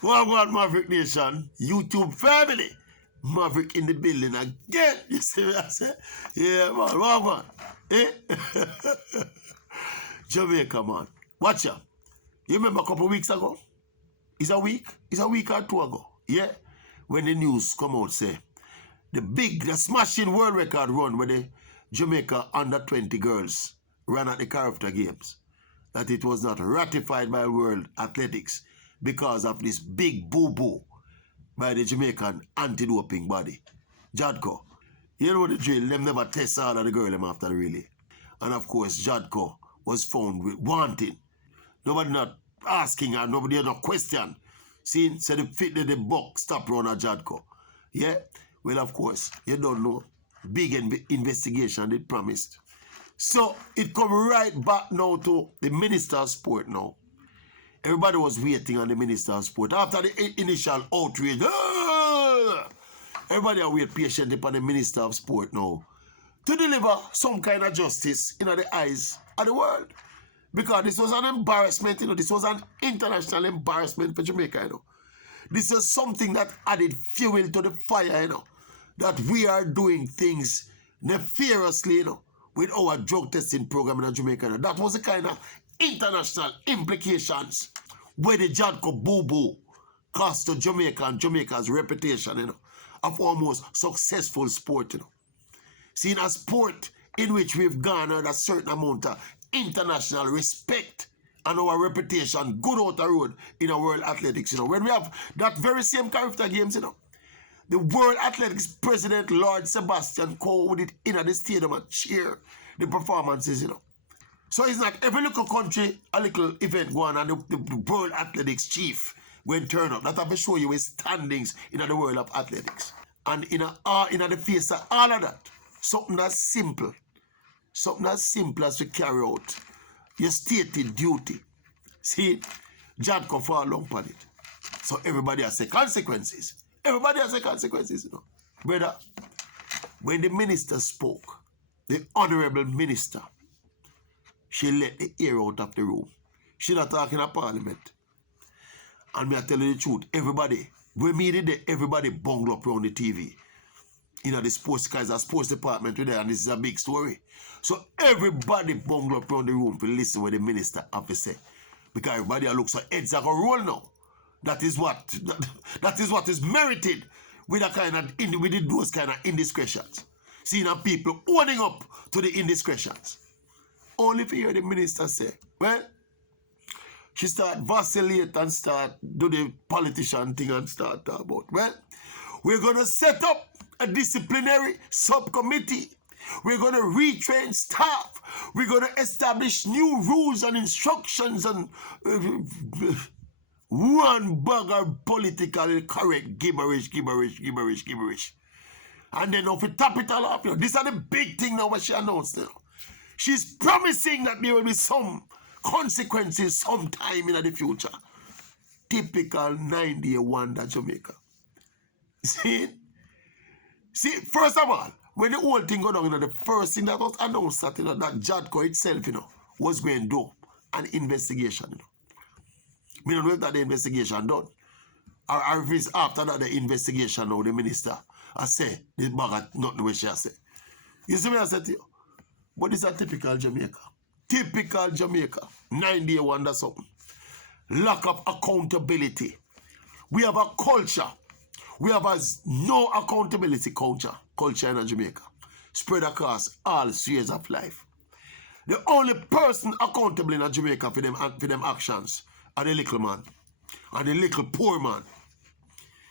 One Maverick Nation, YouTube family. Maverick in the building again. You see what I say? Yeah, man. One. Eh? Jamaica, man. Watch out. You remember a couple of weeks ago? It's a week or two ago. Yeah? When the news come out, say, the smashing world record run where the Jamaica under 20 girls ran at the character games, that it was not ratified by World Athletics because of this big boo-boo by the Jamaican anti-doping body, Jadco. You know the drill, them never test all of the girl them after the relay. And of course, Jadco was found with wanting. Nobody not asking her, nobody not question. See, so the buck stop around a Jadco. Yeah? Well, of course, you don't know. Big investigation, they promised. So, it come right back now to the Minister of Sport now. Everybody was waiting on the Minister of Sport. After the initial outrage, everybody are waiting patiently upon the Minister of Sport now to deliver some kind of justice in the eyes of the world. Because this was an embarrassment, you know. This was an international embarrassment for Jamaica, you know. This is something that added fuel to the fire, you know. That we are doing things nefariously, you know, with our drug testing program in Jamaica. You know. That was the kind of international implications where the Jadco boo-boo cost to Jamaica and Jamaica's reputation, you know, of almost successful sport, you know. Seeing a sport in which we've garnered a certain amount of international respect and our reputation good out the road in our World Athletics, you know. When we have that very same character games, you know, the World Athletics President Lord Sebastian Coe would it in at the stadium and cheer the performances, you know. So it's not every little country, a little event going on, and the World Athletics chief when turn up. That have to show you his standings in the world of athletics. And in the face of all of that, something as simple as to carry out your stated duty. See, Jadco fall upon it. So everybody has the consequences. Everybody has the consequences, you know. Brother, when the minister spoke, the honorable minister, she let the air out of the room. She not talking at parliament. And me I tell you the truth, everybody, when me did everybody bungled up around the TV. You know, the sports guys, the sports department were there, and this is a big story. So everybody bungled up around the room to listen what the minister have to say. Because everybody looks so heads are going to roll now. That is what is merited with those kind of indiscretions. Seeing people owning up to the indiscretions. Only to hear the minister say, well, she start vacillate and start do the politician thing and start talk about, well, we're going to set up a disciplinary subcommittee. We're going to retrain staff. We're going to establish new rules and instructions and one bag of politically correct gibberish. And then if we top it all up, you know, these are the big thing now what she announced now. She's promising that there will be some consequences sometime in the future. Typical 9-day wonder Jamaica. See, first of all, when the whole thing got on, you know, the first thing that was announced that, you know, that Jadco itself, you know, was going to do an investigation, you know. We don't know if that the investigation done. Or if it's after that the investigation now, the minister, I say, this bag of nothing what she say. You see what I said to you? But this is a typical Jamaica. Typical Jamaica. 9-day wonder something. Lack of accountability. We have a culture. We have a no accountability culture in Jamaica. Spread across all spheres of life. The only person accountable in Jamaica for them actions are the little man. And the little poor man.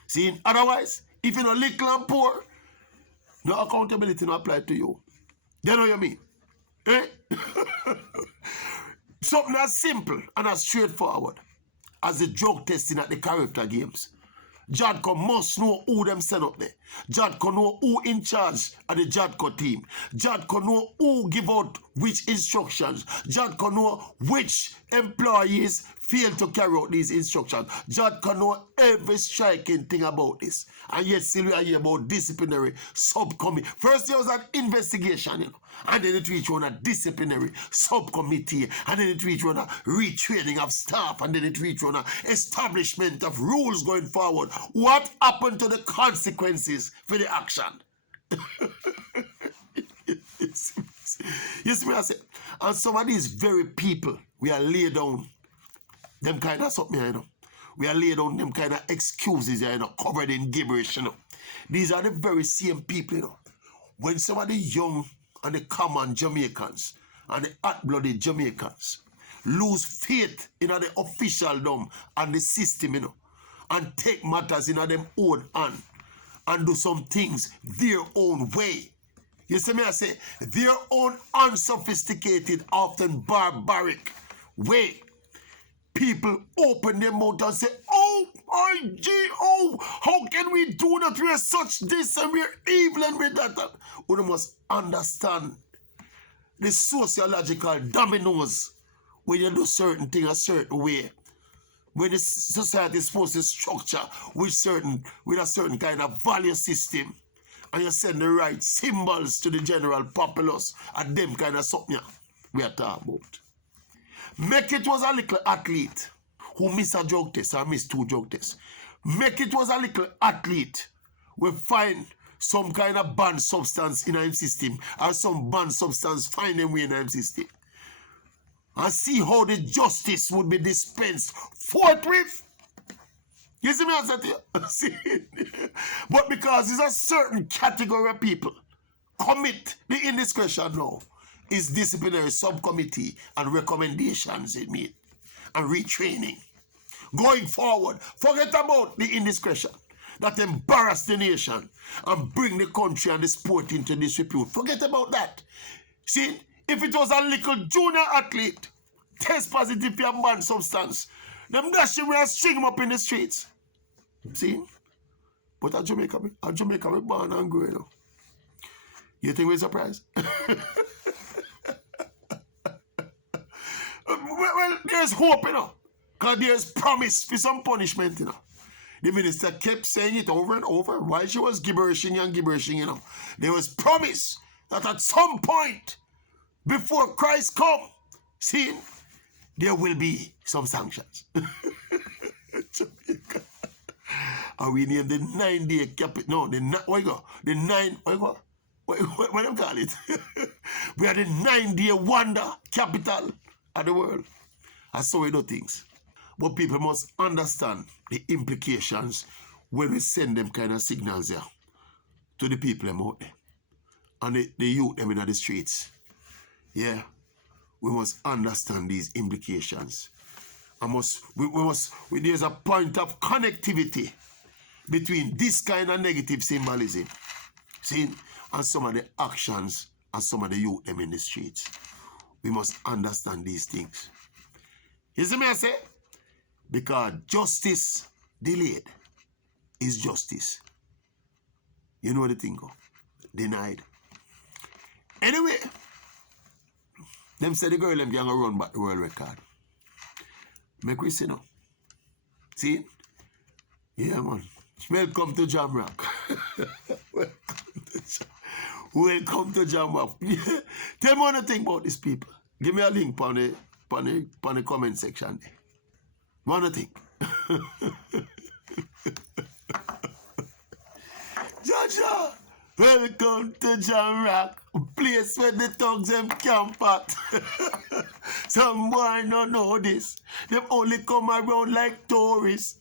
See, otherwise, if you're not little and poor, no accountability no apply to you. You know what I mean? Eh? Something as simple and as straightforward as the drug testing at the character games. Jadco must know who them send up there. Jadco know who in charge of the Jadco team. Jadco know who give out which instructions. Jadco know which employees fail to carry out these instructions. Jadco know every striking thing about this. And yet still we are here about disciplinary subcommittee. First there was an investigation, you know, and then it reached on a disciplinary subcommittee, and then it reached on a retraining of staff, and then it reached on a establishment of rules going forward. What happened to the consequences for the action? You see me, I say, and some of these very people, we are laid down them kind of something, you know. We are laid down them kind of excuses, you know, covered in gibberish, you know. These are the very same people, you know. When some of the young and the common Jamaicans and the hot-blooded Jamaicans lose faith in the officialdom and the system, you know, and take matters in them own hand and do some things their own way. You see me, I say, their own unsophisticated, often barbaric way. People open their mouth and say, oh, oh, how can we do that? We are such this and we are evil and we that. We must understand the sociological dominoes when you do certain things a certain way. When the society is supposed to structure with a certain kind of value system, and you send the right symbols to the general populace, and them kind of something we are talking about. Make it was a little athlete who missed a drug test or missed 2 drug tests. Make it was a little athlete we find some kind of banned substance in our system, or some banned substance find them way in our system. And see how the justice would be dispensed forthwith. You see me, I said to you? See? But because it's a certain category of people commit the indiscretion now, is disciplinary subcommittee and recommendations it made and retraining. Going forward, forget about the indiscretion that embarrass the nation and bring the country and the sport into disrepute. Forget about that. See, if it was a little junior athlete, test positive for a banned substance, them dash him and string him up in the streets. See? But at Jamaica we born and grow, you know. You think we're surprised? Well, there's hope, you know. Because there's promise for some punishment, you know. The minister kept saying it over and over while she was gibberishing and gibberishing, you know. There was promise that at some point, before Christ come, see, there will be some sanctions. And we named the 9-day capital. No, the 9, what you go? The 9, what you go? What do you call it? We are the 9-day wonder capital of the world. That's how we do things. But people must understand the implications when we send them kind of signals there to the people out there. And the youth them in the streets. Yeah. We must understand these implications. There's a point of connectivity between this kind of negative symbolism, see, and some of the actions and some of the youth them in the streets. We must understand these things. You see me I say? Because justice delayed is justice. You know the thing go? Denied. Anyway, them say the girl them can run back the world record. Make we see now. See? Yeah, man. Welcome to Jamrock. Welcome to Jamrock. Tell me what you think about these people. Give me a link on the comment section. What do you think? Jaja, welcome to Jamrock, place where the thugs them camp at. Some boy don't know this. They only come around like tourists.